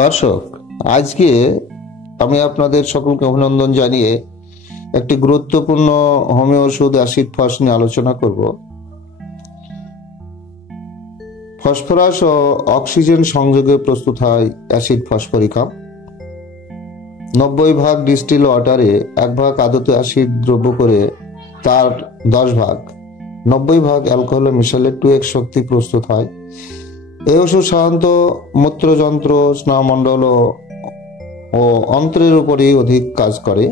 দর্শক, আজকে আমি আপনাদের সকলকে অভিনন্দন জানিয়ে একটি গুরুত্বপূর্ণ হোমিও ওষুধ অ্যাসিড ফস নিয়ে আলোচনা করব। ফসফরাস ও অক্সিজেন সংযোগে প্রস্তুত হয় অ্যাসিড ফসফরিকাম। 90 ভাগ ডিস্টিল ওয়াটারে 1 ভাগ আদত অ্যাসিড দ্রব্য করে তার 10 ভাগ 90 ভাগ অ্যালকোহলে মিশালে 2x শক্তি প্রস্তুত হয়। এই ওষুধ সাধারণত মূত্রযন্ত্র, স্নায়ুমণ্ডল ও অন্ত্রের উপরই অধিক কাজ করে।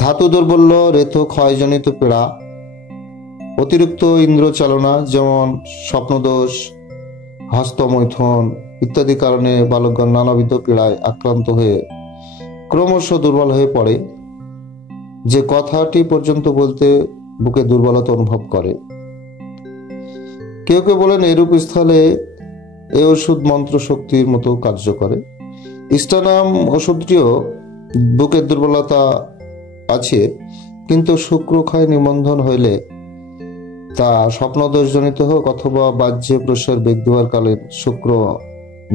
ধাতু দৌর্বল্য, রেথ ক্ষয়জনিত পীড়া, অতিরিক্ত ইন্দ্রচালনা যেমন স্বপ্নদোষ, হস্তমৈথুন ইত্যাদি কারণে বালকগণ নানাবিধ পীড়ায় আক্রান্ত হয়ে ক্রমশ দুর্বল হয়ে পড়ে। যে কথাটি পর্যন্ত বলতে বুকে দুর্বলতা অনুভব করে। কেউ কেউ বলেন এরূপ স্থলে এই ওষুধ মন্ত্র শক্তির মতো কার্য করে। স্টানাম ওষুধটিও বুকের দুর্বলতা আছে, কিন্তু শুক্রক্ষয় নিবন্ধন হইলে তা স্বপ্নদোষজনিত হোক অথবা বাহ্য প্রসার বেগ দেওয়ার কালীন শুক্র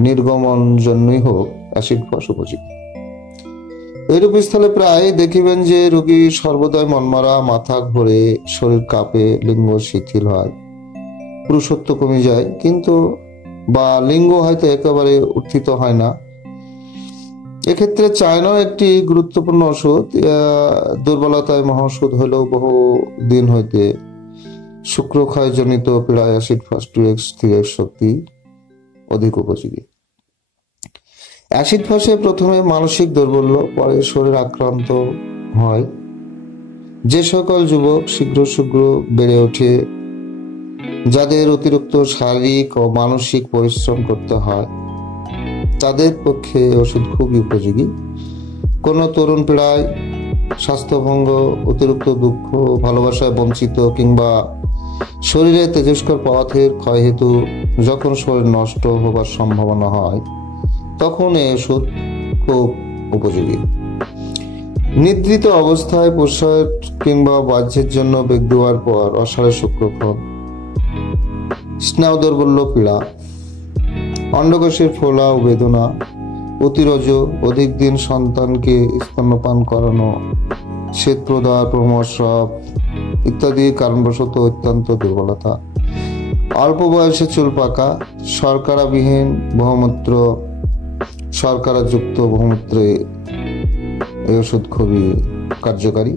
নির্গমন জন্যই হোক অ্যাসিড ফস উপযোগী। এইরূপ স্থলে প্রায় দেখিবেন যে রোগী সর্বদাই মনমারা, মাথা ঘোরে, শরীর কাঁপে, লিঙ্গ শিথিল হয়, পুরুষত্ব কমে যায়, কিন্তু বা লিঙ্গ হয়তো একেবারে উত্থিত হয় না। এক্ষেত্রে চায়নাও একটি গুরুত্বপূর্ণ ওষুধ। দুর্বলতায় মহৌষধ হলেও বহু দিন হইতে শুক্রক্ষয়জনিত পীড়ায় অ্যাসিড ফস 2x 3x শক্তি অধিক উপযোগী। অ্যাসিড ফসে প্রথমে মানসিক দৌর্বল্য, পরে শরীর আক্রান্ত হয়। যে সকল যুবক শীঘ্র বেড়ে ওঠে, যাদের অতিরিক্ত শারীরিক ও মানসিক পরিশ্রম করতে হয়, তাদের পক্ষে ওষুধ খুবই উপযোগী। কোনো তরুণ পীড়ায়, স্বাস্থ্যভঙ্গ, অতিরিক্ত দুঃখ, ভালোবাসায় বঞ্চিত কিংবা শরীরে তেজস্কর পদার্থের ক্ষয় হেতু যখন শরীর নষ্ট হবার সম্ভাবনা হয়, তখন এই ওষুধ খুব উপযোগী। নিদ্রিত অবস্থায় প্রসাদ কিংবা বাহ্যের জন্য বেগ দেওয়ার পর অসাড়ে শুক্রক্ষণ, স্নায়ু দৌর্বল্য পীড়া, অন্ডকোষের ফোলা ও বেদনা, অতিরজ, অধিক দিন সন্তানকে স্তন্যপান করানো, শ্বেতপ্রদাহ, প্রমস্রাব ইত্যাদি কারণবশত অত্যন্ত দুর্বলতা, অল্প বয়সে চুল পাকা, শর্করাবিহীন বহুমূত্র, শর্করাযুক্ত বহুমূত্রে এই ওষুধ খুবই কার্যকারী।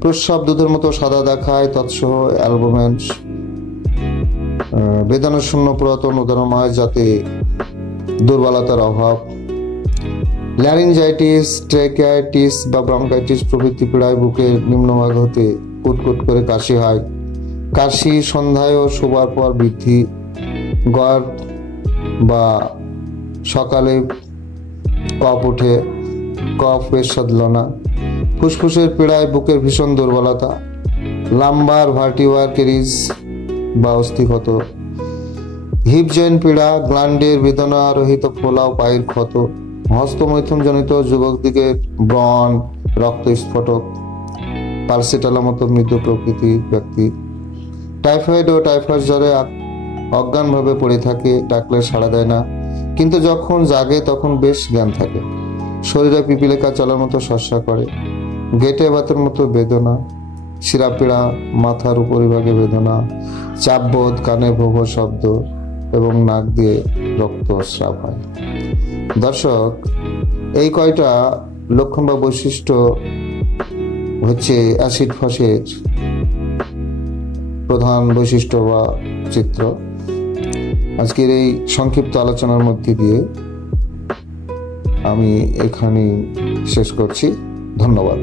প্রস্রাব দুধের মতো সাদা দেখায়, তৎসহ অ্যালবুমিন, বেদনাশূন্য পুরাতন উদারময়, যাতে দুর্বলতার অভাব, ল্যারিঞ্জাইটিস, ট্রেকিয়াইটিস বা ব্রঙ্কাইটিস প্রভৃতি পীড়ায় বুকের নিম্নভাগ হতে কুটকুট করে কাশি হয়। কাশি সন্ধ্যায় ও শোবার পর বৃদ্ধি, গড় বা সকালে কফ ওঠে, কফের সাধলনা, ফুসফুসের পীড়ায় বুকের ভীষণ দুর্বলতা, লাম্বার ভার্টিওয়ার ক্যারিজ বা অস্থিক্ষত, হিপ জয়েন্ট পীড়া, গ্ল্যান্ডের বেদনা রহিত ফোলা ও পায়ের ক্ষত, হস্তমৈথুন জনিত যুবকদিগের ব্রণ, রক্তস্ফটক, পারসেটালার মতো মৃদু প্রকৃতির ব্যক্তি, টাইফয়েড ও টাইফয়েড জ্বরে অজ্ঞানভাবে পড়ে থাকে, ডাকলে সাড়া দেয় না, কিন্তু যখন জাগে তখন বেশ জ্ঞান থাকে, শরীরে পিপিলিকা চলার মতো সস্যা করে, গেটে বাতের মতো বেদনা, শিরাপীড়া, মাথার উপরিভাগে বেদনা, চাপবোধ, কানে ভোগ শব্দ এবং নাক দিয়ে রক্তস্রাব হয়। দর্শক, এই কয়টা লক্ষণ বা বৈশিষ্ট্য হচ্ছে অ্যাসিড ফসের প্রধান বৈশিষ্ট্য বা চিত্র। আজকের এই সংক্ষিপ্ত আলোচনার মধ্যে দিয়ে আমি এখানেই শেষ করছি। ধন্যবাদ।